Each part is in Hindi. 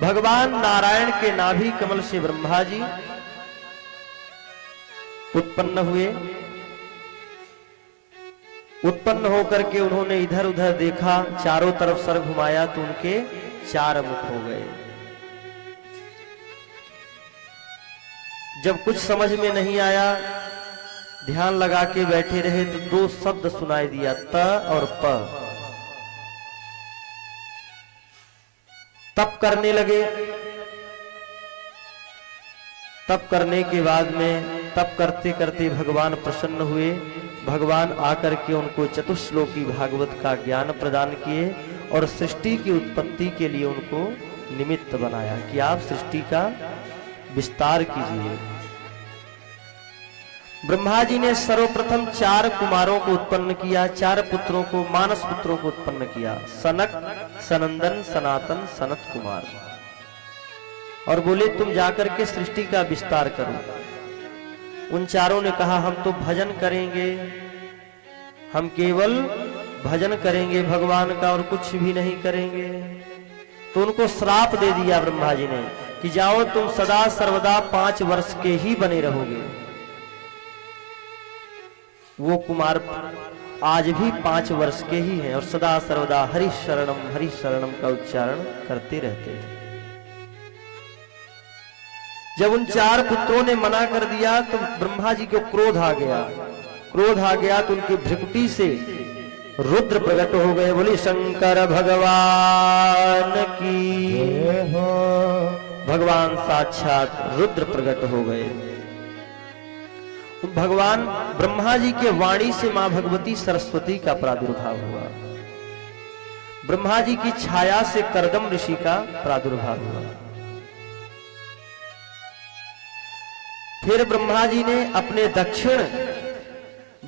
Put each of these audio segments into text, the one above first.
भगवान नारायण के नाभि कमल से ब्रह्मा जी उत्पन्न हुए। उत्पन्न होकर के उन्होंने इधर उधर देखा, चारों तरफ सर घुमाया तो उनके 4 मुख हो गए। जब कुछ समझ में नहीं आया, ध्यान लगा के बैठे रहे तो 2 शब्द सुनाई दिया, त और प। तप करने लगे। तप करने के बाद में तप करते करते भगवान प्रसन्न हुए। भगवान आकर के उनको चतुश्लोकी भागवत का ज्ञान प्रदान किए और सृष्टि की उत्पत्ति के लिए उनको निमित्त बनाया कि आप सृष्टि का विस्तार कीजिए। ब्रह्मा जी ने सर्वप्रथम 4 कुमारों को उत्पन्न किया, 4 पुत्रों को, मानस पुत्रों को उत्पन्न किया, सनक, सनंदन, सनातन, सनत कुमार। और बोले तुम जाकर के सृष्टि का विस्तार करो। उन 4 ने कहा हम तो भजन करेंगे, हम केवल भजन करेंगे भगवान का और कुछ भी नहीं करेंगे। तो उनको श्राप दे दिया ब्रह्मा जी ने कि जाओ तुम सदा सर्वदा 5 वर्ष के ही बने रहोगे। वो कुमार आज भी 5 वर्ष के ही हैं और सदा सर्वदा हरि शरणम का उच्चारण करते रहते हैं। जब उन 4 पुत्रों ने मना कर दिया तो ब्रह्मा जी को क्रोध आ गया। क्रोध आ गया तो उनकी भ्रिकुटी से रुद्र प्रकट हो गए। बोली शंकर भगवान की हो। भगवान साक्षात रुद्र प्रकट हो गए। भगवान ब्रह्मा जी के वाणी से मां भगवती सरस्वती का प्रादुर्भाव हुआ। ब्रह्मा जी की छाया से करदम ऋषि का प्रादुर्भाव हुआ। फिर ब्रह्मा जी ने अपने दक्षिण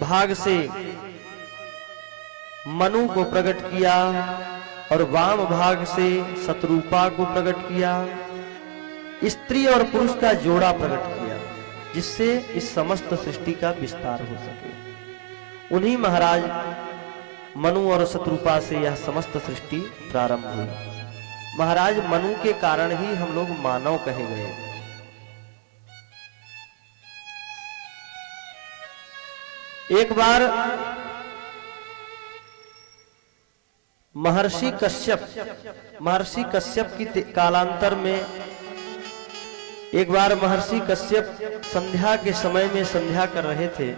भाग से मनु को प्रकट किया और वाम भाग से शत्रुपा को प्रकट किया। स्त्री और पुरुष का जोड़ा प्रकट किया जिससे इस समस्त सृष्टि का विस्तार हो सके। उन्हीं महाराज मनु और शत्रुपा से यह समस्त सृष्टि प्रारंभ हुई। महाराज मनु के कारण ही हम लोग मानव कहे गए। एक बार महर्षि कश्यप की कालांतर में एक बार महर्षि कश्यप संध्या के समय में संध्या कर रहे थे।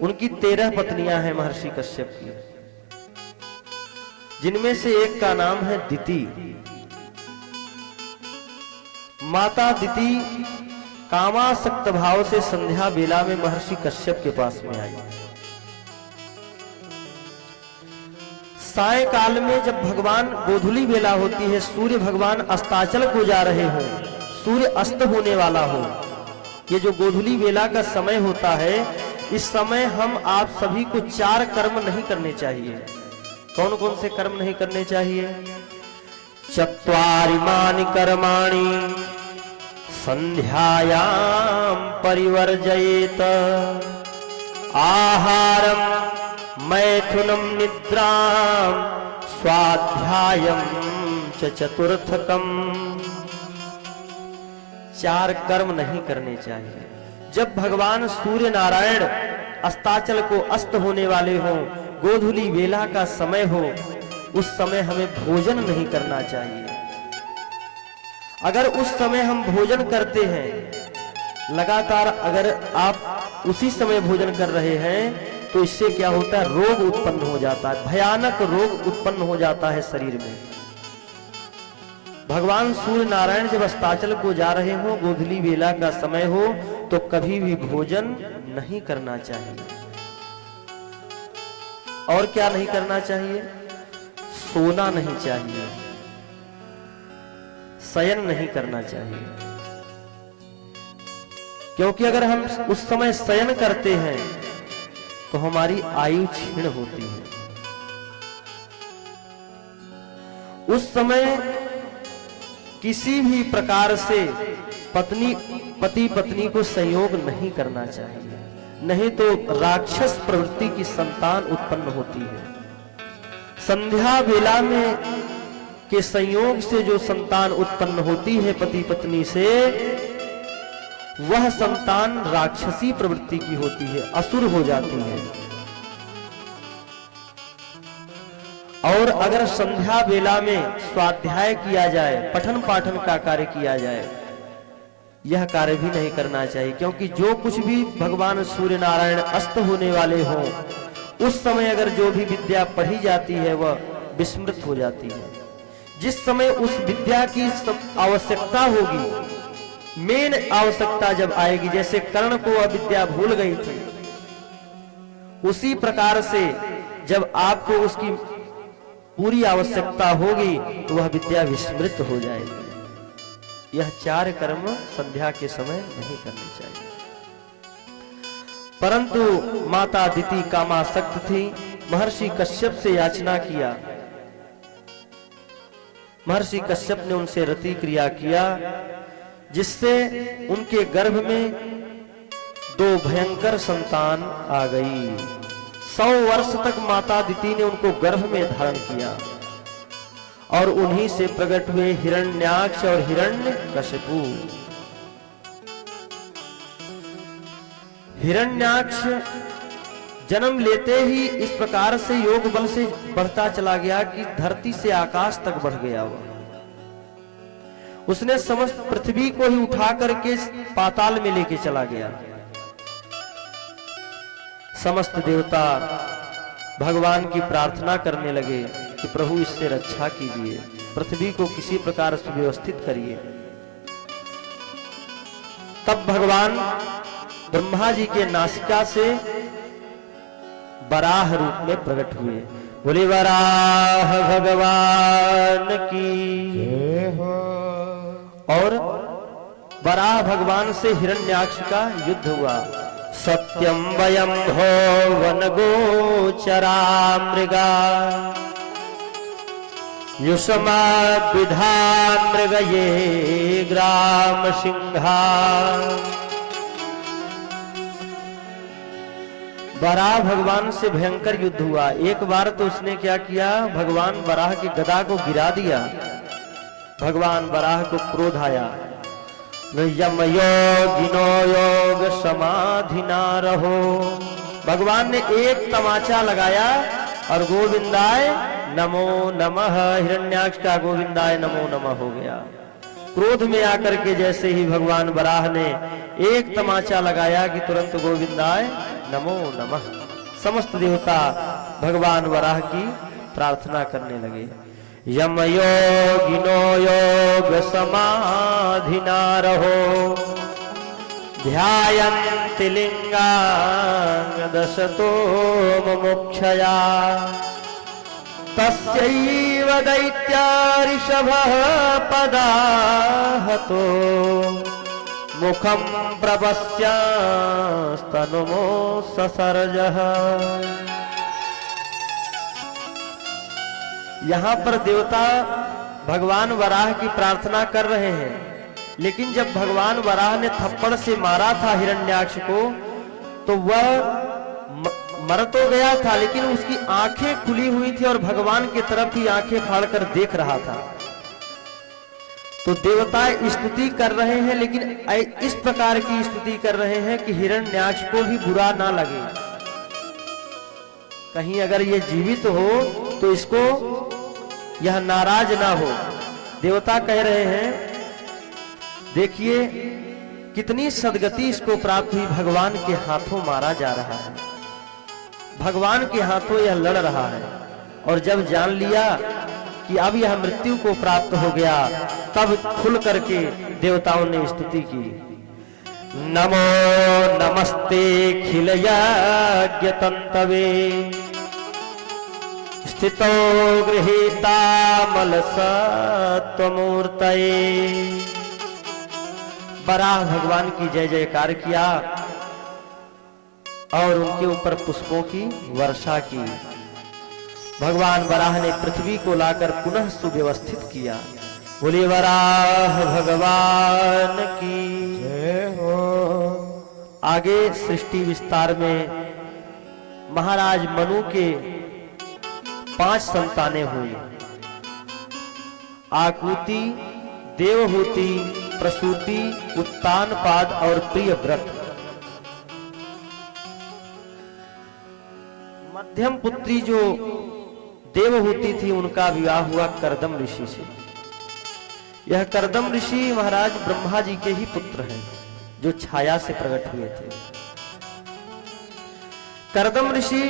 उनकी 13 पत्नियां हैं महर्षि कश्यप की, जिनमें से एक का नाम है दिति। माता दिति कामासक्त भाव से संध्या बेला में महर्षि कश्यप के पास में आई। सायकाल में जब भगवान गोधूली बेला होती है, सूर्य भगवान अस्ताचल को जा रहे हो, सूर्य अस्त होने वाला हो, ये जो गोधूली बेला का समय होता है, इस समय हम आप सभी को 4 कर्म नहीं करने चाहिए। कौन कौन से कर्म नहीं करने चाहिए? चत्वारिमानि कर्माणि संध्यायां परिवर्जयेत। आहारम मैथुनम निद्रां स्वाध्यायं च चतुर्थकम। 4 कर्म नहीं करने चाहिए। जब भगवान सूर्य नारायण अस्ताचल को अस्त होने वाले हो, गोधूली बेला का समय हो, उस समय हमें भोजन नहीं करना चाहिए। अगर उस समय हम भोजन करते हैं लगातार, अगर आप उसी समय भोजन कर रहे हैं तो इससे क्या होता है? रोग उत्पन्न हो जाता है, भयानक रोग उत्पन्न हो जाता है शरीर में। भगवान सूर्य नारायण जब अस्ताचल को जा रहे हो, गोधूली बेला का समय हो, तो कभी भी भोजन नहीं करना चाहिए। और क्या नहीं करना चाहिए? सोना नहीं चाहिए, शयन नहीं करना चाहिए। क्योंकि अगर हम उस समय शयन करते हैं तो हमारी आयु क्षीण होती है। उस समय किसी भी प्रकार से पति पत्नी को संयोग नहीं करना चाहिए, नहीं तो राक्षस प्रवृत्ति की संतान उत्पन्न होती है। संध्या बेला में के संयोग से जो संतान उत्पन्न होती है पति पत्नी से, वह संतान राक्षसी प्रवृत्ति की होती है, असुर हो जाती है। और अगर संध्या वेला में स्वाध्याय किया जाए, पठन पाठन का कार्य किया जाए, यह कार्य भी नहीं करना चाहिए, क्योंकि जो कुछ भी भगवान सूर्य नारायण अस्त होने वाले हों, उस समय अगर जो भी विद्या पढ़ी जाती है वह विस्मृत हो जाती है। जिस समय उस विद्या की आवश्यकता होगी, मेन आवश्यकता जब आएगी, जैसे कर्ण को वह विद्या भूल गई थी, उसी प्रकार से जब आपको उसकी पूरी आवश्यकता होगी तो वह विद्या विस्मृत हो जाएगी। यह 4 कर्म संध्या के समय नहीं करने चाहिए। परंतु माता अदिति कामासक्त थी, महर्षि कश्यप से याचना किया। महर्षि कश्यप ने उनसे रति क्रिया किया, जिससे उनके गर्भ में 2 भयंकर संतान आ गई। 100 वर्ष तक माता अदिति ने उनको गर्भ में धारण किया और उन्हीं से प्रकट हुए हिरण्याक्ष और हिरण्यकशिपु। हिरण्याक्ष जन्म लेते ही इस प्रकार से योग बल से बढ़ता चला गया कि धरती से आकाश तक बढ़ गया। उसने समस्त पृथ्वी को ही उठा करके पाताल में लेके चला गया। समस्त देवता भगवान की प्रार्थना करने लगे कि प्रभु इससे रक्षा कीजिए, पृथ्वी को किसी प्रकार सुव्यवस्थित करिए। तब भगवान ब्रह्मा जी के नासिका से वराह रूप में प्रकट हुए। बोले वराह भगवान की जय हो। और वराह भगवान से हिरण्याक्ष का युद्ध हुआ। सत्यम वयम हो वन गोचरा मृगा युष्मा विधा मृग ये ग्राम सिंहा। वराह भगवान से भयंकर युद्ध हुआ। एक बार तो उसने क्या किया, भगवान वराह की गदा को गिरा दिया। भगवान वराह को क्रोध आया। यम योगिनो योग समाधि ना रहो। भगवान ने एक तमाचा लगाया और गोविंदाय नमो नमः, हिरण्याक्ष का गोविंदाय नमो नमः हो गया। क्रोध में आकर के जैसे ही भगवान वराह ने एक तमाचा लगाया कि तुरंत गोविंदाय नमो नमः। समस्त देवता भगवान वराह की प्रार्थना करने लगे। यम योगिनो योग समाधि ना रहो ध्यायन्ति लिंगांग दशतो मुमुक्षया। तस्यैव दैत्या ऋषभः पदाहतो मुखं प्रपश्य स्तनुमो ससर्जः। यहाँ पर देवता भगवान वराह की प्रार्थना कर रहे हैं, लेकिन जब भगवान वराह ने थप्पड़ से मारा था हिरण्याक्ष को, तो वह मर तो गया था, लेकिन उसकी आंखें खुली हुई थी और भगवान की तरफ ही आंखें फाड़कर देख रहा था। तो देवता स्तुति कर रहे हैं, लेकिन इस प्रकार की स्तुति कर रहे हैं कि हिरण्याक्ष को भी बुरा ना लगे। कहीं अगर ये जीवित हो तो इसको यह नाराज ना हो। देवता कह रहे हैं, देखिए कितनी सदगति इसको प्राप्त हुई, भगवान के हाथों मारा जा रहा है, भगवान के हाथों यह लड़ रहा है। और जब जान लिया कि अब यह मृत्यु को प्राप्त हो गया, तब खुल करके देवताओं ने स्तुति की। नमो नमस्ते खिल यज्ञ तंतवे स्थितो गृहीता मल सत्वमूर्तये। वराह भगवान की जय जयकार किया और उनके ऊपर पुष्पों की वर्षा की। भगवान वराह ने पृथ्वी को लाकर पुनः सुव्यवस्थित किया। बोले वराह भगवान की जय हो। आगे सृष्टि विस्तार में महाराज मनु के 5 संतानें हुई। आकुति, देवहूति, प्रसूति, उत्तानपाद और प्रिय व्रत। मध्यम पुत्री जो देवहूति थी उनका विवाह हुआ करदम ऋषि से। यह करदम ऋषि महाराज ब्रह्मा जी के ही पुत्र हैं जो छाया से प्रकट हुए थे। करदम ऋषि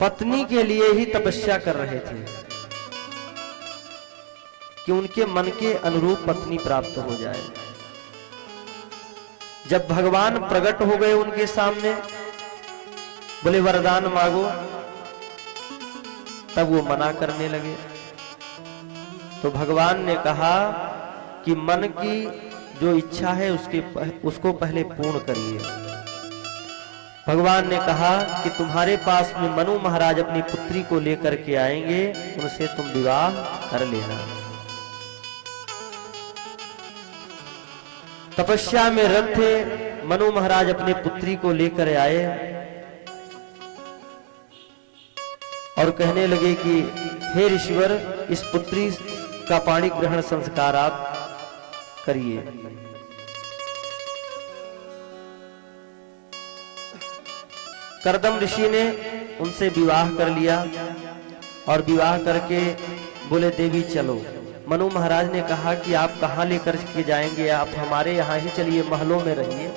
पत्नी के लिए ही तपस्या कर रहे थे कि उनके मन के अनुरूप पत्नी प्राप्त हो जाए। जब भगवान प्रकट हो गए उनके सामने, बोले वरदान मांगो, तब वो मना करने लगे। तो भगवान ने कहा कि मन की जो इच्छा है उसको पहले पूर्ण करिए। भगवान ने कहा कि तुम्हारे पास में मनु महाराज अपनी पुत्री को लेकर के आएंगे, उनसे तुम विवाह कर लेना। तपस्या में रत थे, मनु महाराज अपनी पुत्री को लेकर आए और कहने लगे कि हे ऋषिवर, इस पुत्री का पाणी ग्रहण संस्कार आप करिए। करदम ऋषि ने उनसे विवाह कर लिया और विवाह करके बोले देवी चलो। मनु महाराज ने कहा कि आप कहां लेकर के जाएंगे, आप हमारे यहां ही चलिए, महलों में रहिए।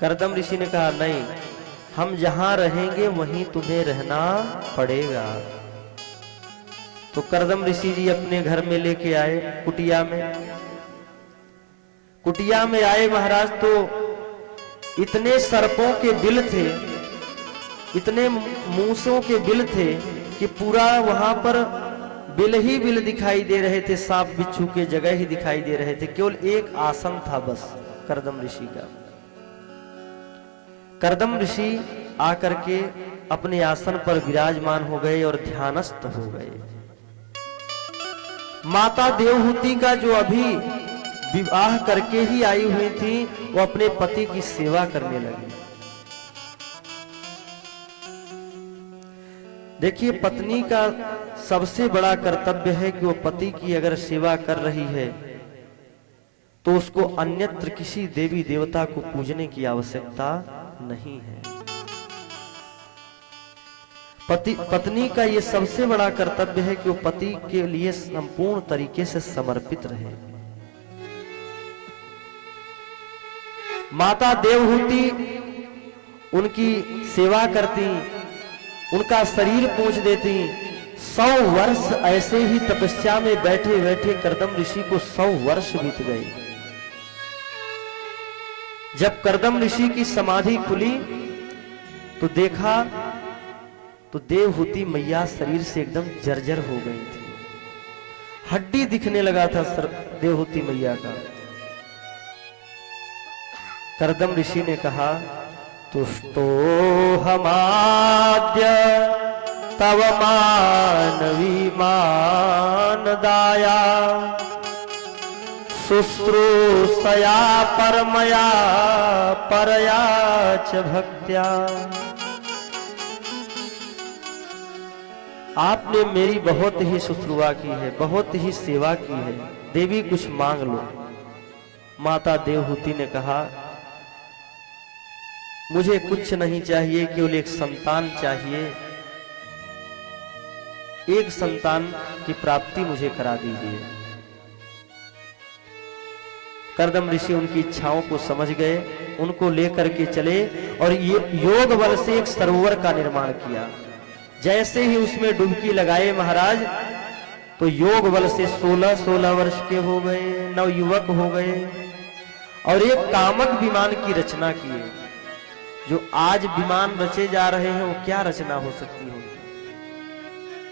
करदम ऋषि ने कहा नहीं, हम जहां रहेंगे वहीं तुम्हें रहना पड़ेगा। तो करदम ऋषि जी अपने घर में लेके आए, कुटिया में। कुटिया में आए महाराज तो इतने सर्पों के बिल थे, इतने मूसों के बिल थे कि पूरा वहां पर बिल ही बिल दिखाई दे रहे थे, सांप बिच्छू के जगह ही दिखाई दे रहे थे। केवल एक आसन था बस करदम ऋषि का। करदम ऋषि आकर के अपने आसन पर विराजमान हो गए और ध्यानस्थ हो गए। माता देवहूति का जो अभी विवाह करके ही आई हुई थी, वो अपने पति की सेवा करने लगी। देखिए, पत्नी का सबसे बड़ा कर्तव्य है कि वो पति की अगर सेवा कर रही है तो उसको अन्यत्र किसी देवी देवता को पूजने की आवश्यकता नहीं है। पत्नी का ये सबसे बड़ा कर्तव्य है कि वो पति के लिए संपूर्ण तरीके से समर्पित रहे। माता देवहूति उनकी सेवा करती, उनका शरीर पोंछ देती। 100 वर्ष ऐसे ही तपस्या में बैठे बैठे करदम ऋषि को 100 वर्ष बीत गए। जब करदम ऋषि की समाधि खुली तो देखा तो देवहूति मैया शरीर से एकदम जर्जर हो गई थी, हड्डी दिखने लगा था देवहूति मैया का। करदम ऋषि ने कहा तुष्टो हमाद्य तव मानवी मानदाया शुश्रूषया परमया परया च भक्त्या। आपने मेरी बहुत ही शुश्रूषा की है, बहुत ही सेवा की है, देवी कुछ मांग लो। माता देवहूति ने कहा मुझे कुछ नहीं चाहिए, केवल एक संतान चाहिए, एक संतान की प्राप्ति मुझे करा दीजिए। करदम ऋषि उनकी इच्छाओं को समझ गए, उनको लेकर के चले और ये योग बल से एक सरोवर का निर्माण किया। जैसे ही उसमें डुबकी लगाए महाराज तो योग बल से 16-16 वर्ष के हो गए, नवयुवक हो गए और एक कामक विमान की रचना किए। जो आज विमान रचे जा रहे हैं वो क्या रचना हो सकती होगी?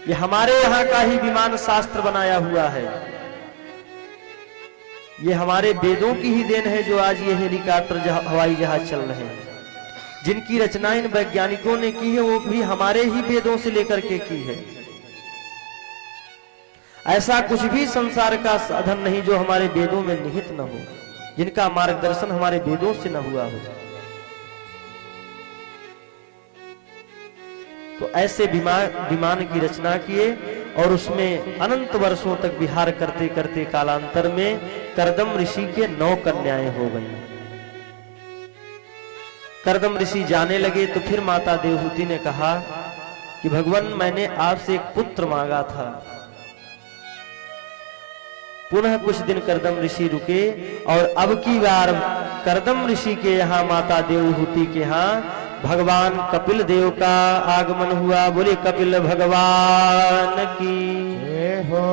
ये हमारे यहाँ का ही विमान शास्त्र बनाया हुआ है, ये हमारे वेदों की ही देन है जो आज ये हेलीकॉप्टर हवाई जहाज चल रहे हैं। जिनकी रचना इन वैज्ञानिकों ने की है वो भी हमारे ही वेदों से लेकर के की है। ऐसा कुछ भी संसार का साधन नहीं जो हमारे वेदों में निहित न हो, जिनका मार्गदर्शन हमारे वेदों से न हुआ हो। तो ऐसे विमान की रचना किए और उसमें अनंत वर्षों तक विहार करते करते कालांतर में कर्दम ऋषि के 9 कन्याएं हो गईं। कर्दम ऋषि जाने लगे तो फिर माता देवहूति ने कहा कि भगवान, मैंने आपसे एक पुत्र मांगा था। पुनः कुछ दिन कर्दम ऋषि रुके और अब की बार कर्दम ऋषि के यहाँ माता देवहूति के यहाँ भगवान कपिल देव का आगमन हुआ। बोले कपिल भगवान की जय हो।